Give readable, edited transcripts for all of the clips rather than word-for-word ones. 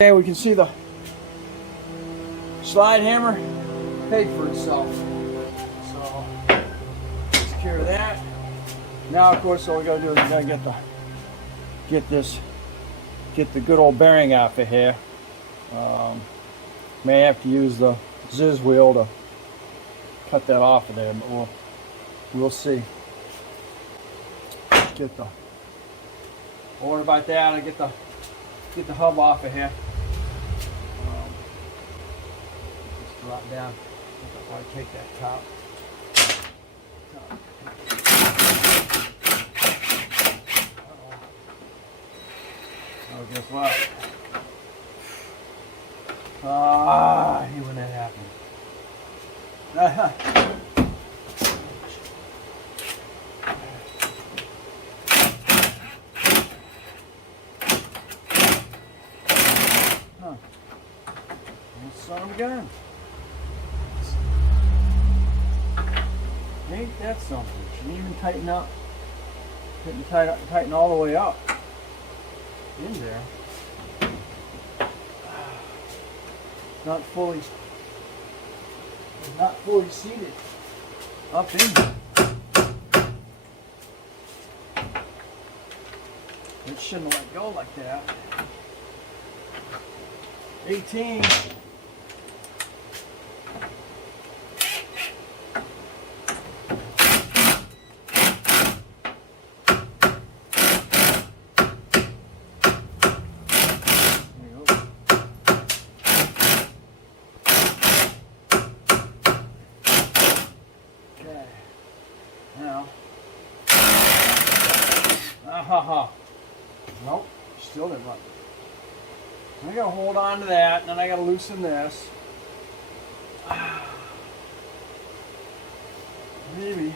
Okay, we can see the slide hammer paid for itself. So takes care of that. Now, of course, all we gotta do is we gotta get the good old bearing out of here. May have to use the Ziz wheel to cut that off of there, but we'll see. Get the. Don't worry about that. I get the hub off of here. Just drop down. I'll probably take that top. Oh, guess what? I hate when that happens. Son of a gun. Ain't that something? She didn't even tighten up. Didn't tighten all the way up. In there. Not fully seated. Up in there. It shouldn't let go like that. 18. Nope, still didn't run. I gotta hold on to that, and then I gotta loosen this. Maybe.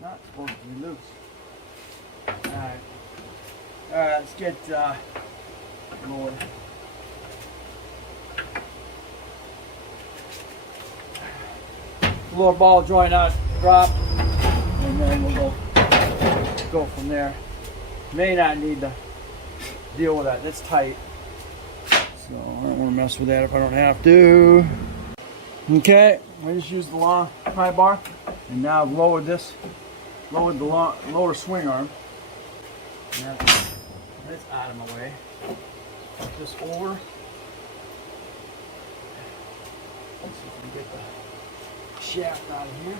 Not supposed to be loose. Alright, let's get Lord. Little ball joint out, drop, and then we'll go from there. May not need to deal with that. That's tight, so I don't want to mess with that if I don't have to. Okay, I just used the long pry bar, and now I've lowered the lower swing arm. Now, that's out of my way. Put this over. Let's see if we can get the shaft out of here.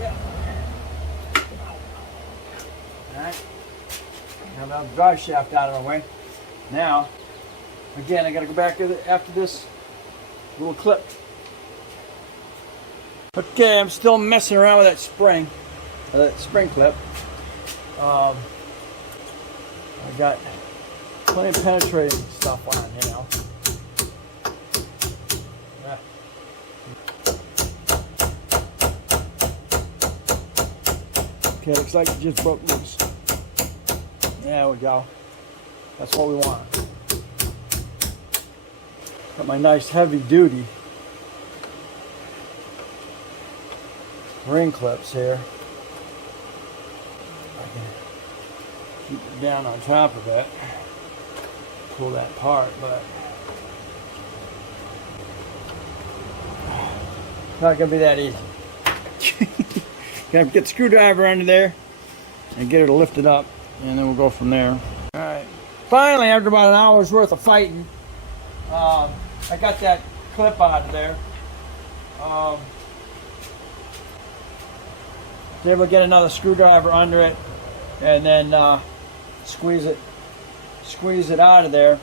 Yeah. Alright. Now that the drive shaft out of my way. Now, again, I got to go back after this little clip. Okay, I'm still messing around with that spring clip. I got plenty of penetrating stuff on it, you know. Yeah. Okay, looks like it just broke loose. There we go. That's what we want. Got my nice heavy duty ring clips here. I can keep it down on top of it, pull that apart, but not gonna be that easy. Gonna get the screwdriver under there and get it lifted up, and then we'll go from there. All right. Finally, after about an hour's worth of fighting, I got that clip out of there. Able to get another screwdriver under it, and then squeeze it out of there.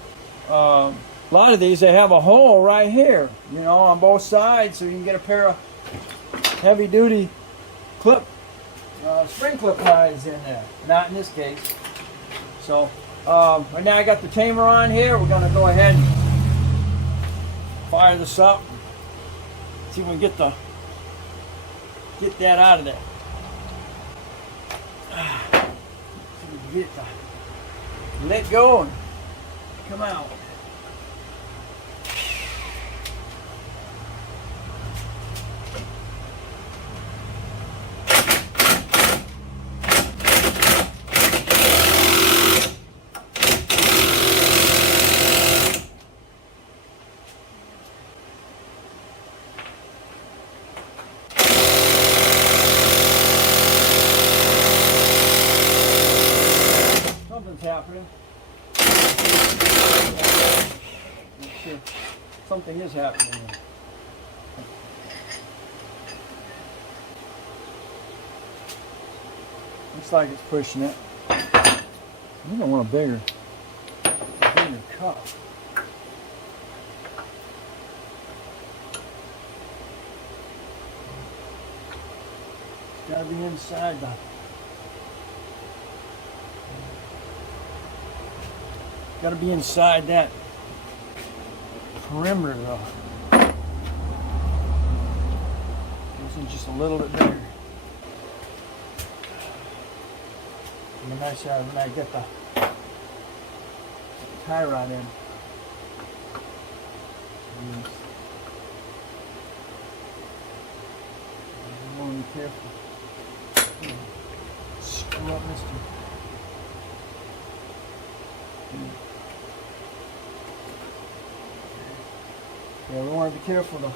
A lot of these, they have a hole right here, you know, on both sides, so you can get a pair of heavy-duty spring clip lines in there. Not in this case. So right now I got the Tamer on here. We're gonna go ahead and fire this up. See if we can get that out of there. get it to let go and come out. Something's happening. Not sure. Something is happening there. Looks like it's pushing it. You don't want a bigger cup. It's got to be inside the. Got to be inside that perimeter though. This is just a little bit bigger. And then I get the tie rod in. I want to be careful. Screw up Mr. Yeah, we want to be careful though.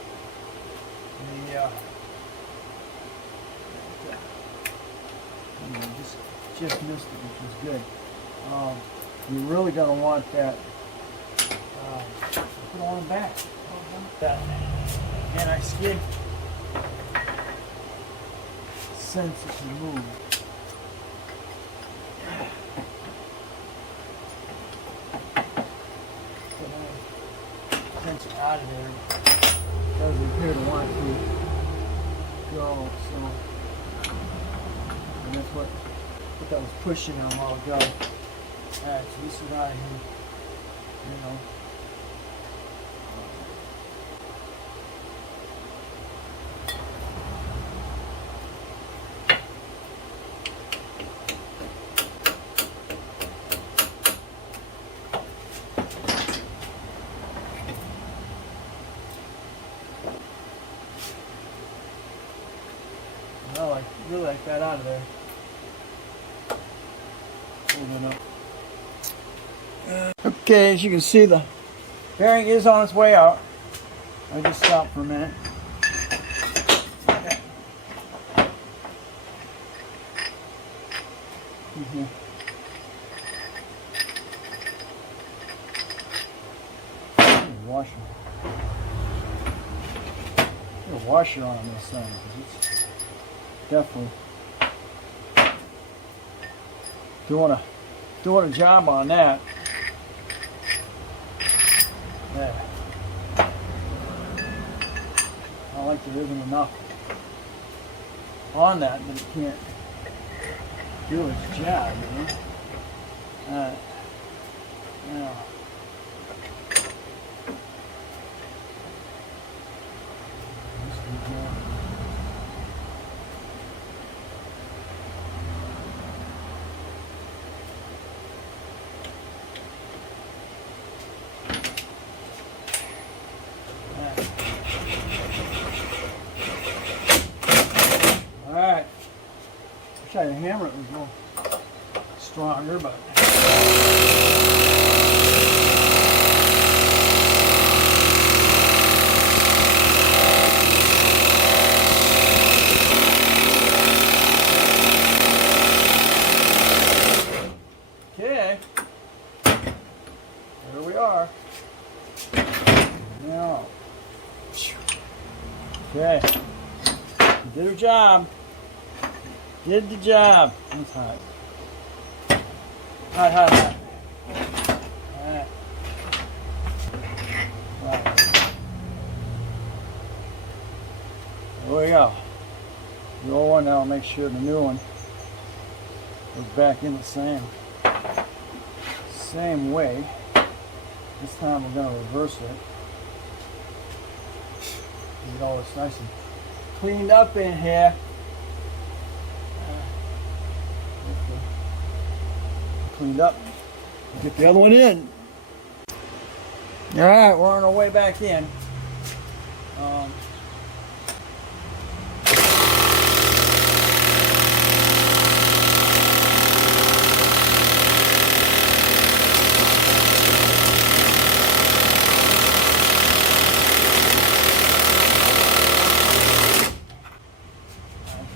Just missed it, which was good. You're really going to want that. Put it on the back. That anti-skid sensor to move. Sensor out of there. Doesn't appear to want to go, so and that's what that was pushing on a while ago. Alright, so this is out of here. You know. I really like that out of there. Okay, as you can see, the bearing is on its way out. I just stopped for a minute. Okay. Washer. Put a washer on this thing because it's definitely doing a job on that. Yeah. I like there isn't enough on that, but it can't do its job, you know. Now. Try to hammer it was a little stronger, but okay, there we are. Now, okay, did her job. Did the job. It's hot. Hot, hot, hot. Alright. Right. There we go. The old one, now I'll make sure the new one goes back in the same way. This time we're going to reverse it. Get all this nice and cleaned up in here. cleaned up. Get the other one in. All right, we're on our way back in.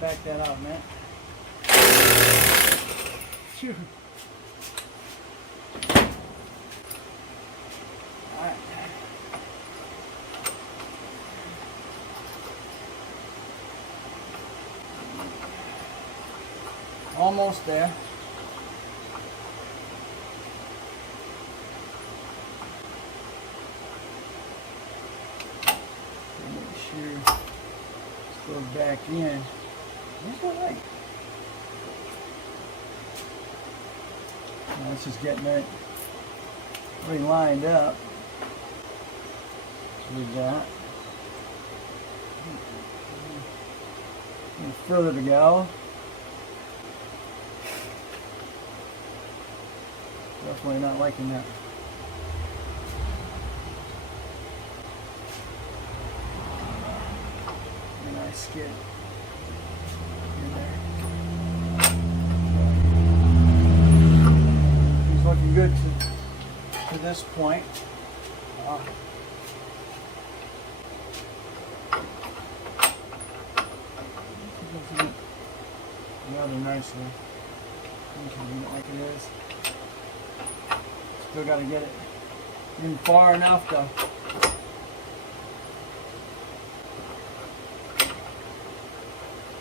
Back that out, man. Phew. All right. Almost there. Make sure this goes back in. That's all right. Now, this is getting it really lined up with that. And further to go. Definitely not liking that. A nice skid. He's looking good to this point. Rather nicely. Like it is. Still got to get it in far enough to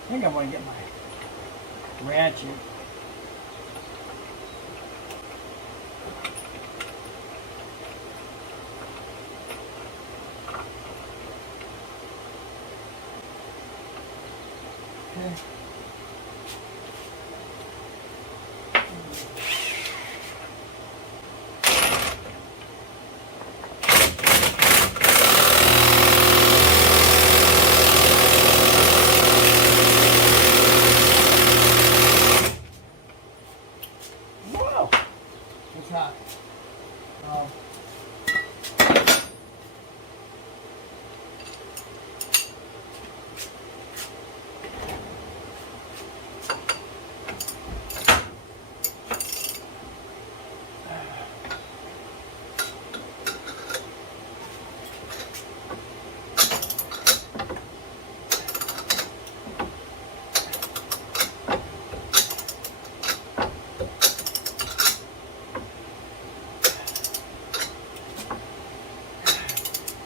I think I want to get my ratchet. Okay.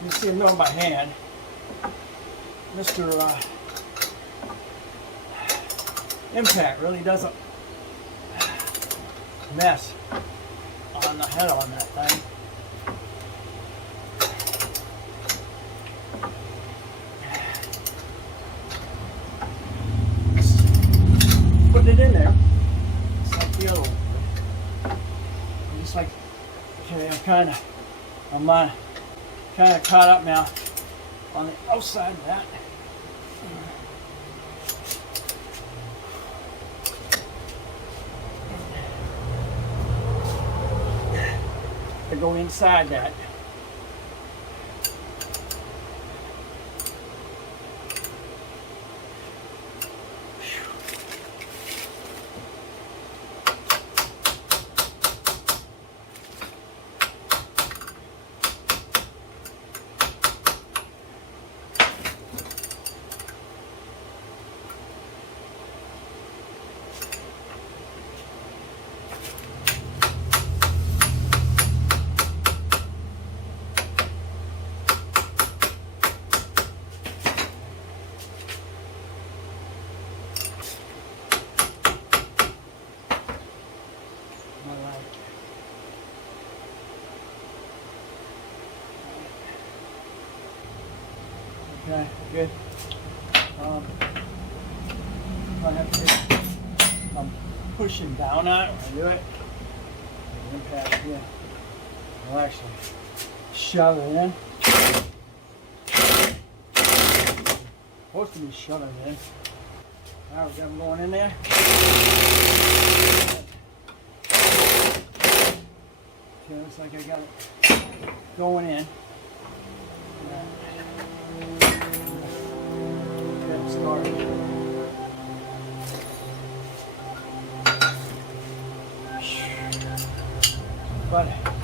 You see him doing by hand. Mr. Impact really doesn't mess on the head on that thing. Putting it in there. It's like the other one. I'm just like, okay, I'm kind of caught up now on the outside of that. To go inside that. Okay, good. I have to I'm pushing down on it when I do it. The impact, yeah. I'll actually shove it in. Supposed to be shoving it in. Now we got them going in there. like I got it going in. Get it started. But